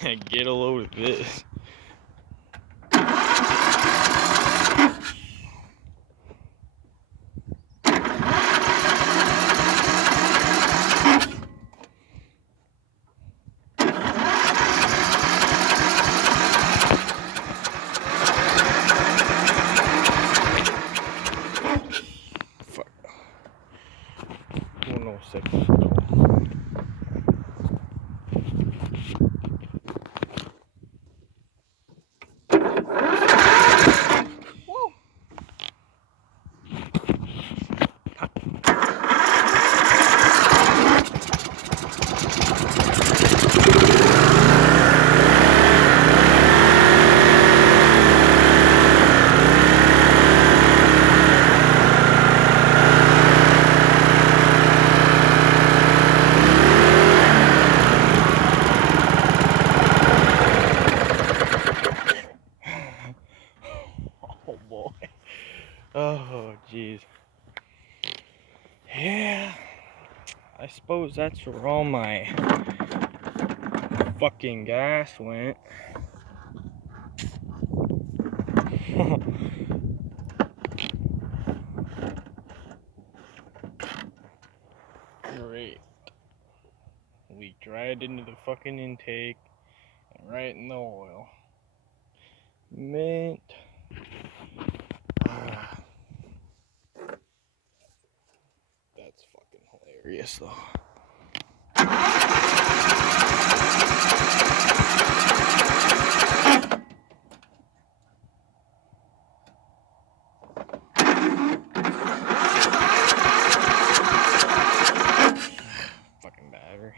Get a load of this. Fuck. 106. Oh boy. Oh jeez. Yeah. I suppose that's where all my fucking gas went. Great. Leaked right into the fucking intake and right in the oil. Mint. That's fucking hilarious though. Fucking battery.